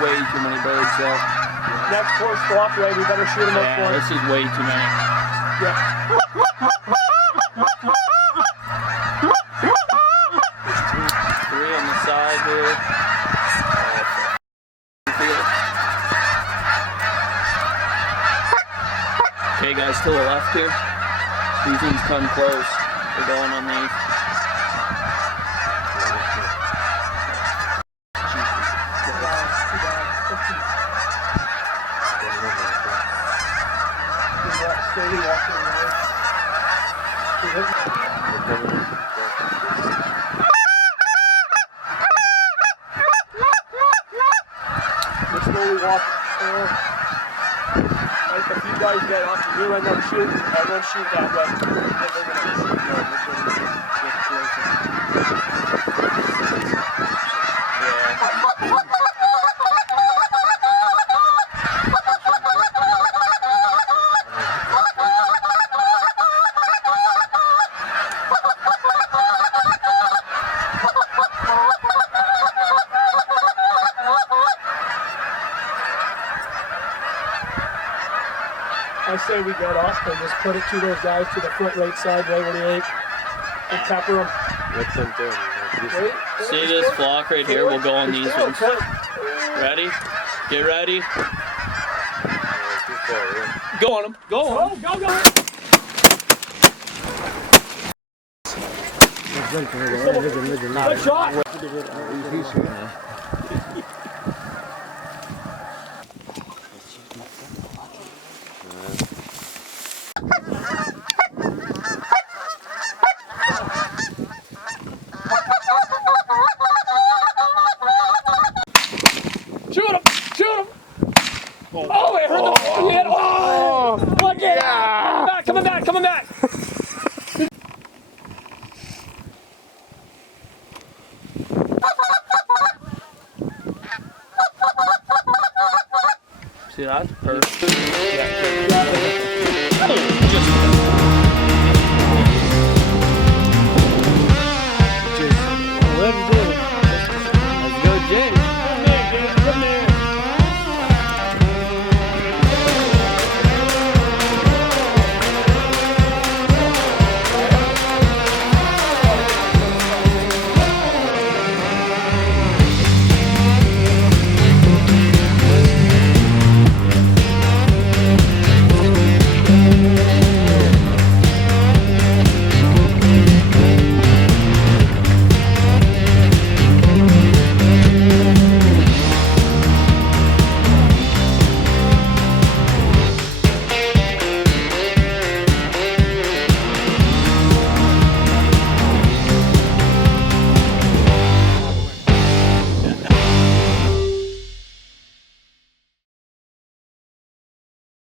way too many birds though. Next course block right, we better shoot them up for this is way too many. Yeah. Three on the side here. Okay guys, to the left here. These ones come close. We're going on these. We're slowly walking. Like if you guys get off the rear end and shoot, everyone shoot that way. I say we get off and just put it to those guys to the front right side, right where they ate, and pepper them. Let them do it. See this flock right here? We'll go on these ones. Ready? Get ready. Go on them. Go on them. Go, go, go. Good shot. Shoot him! Shoot him! Oh, it hurt the head! Oh! Look at it! Coming back! Coming back! See that? Perfect. Yeah.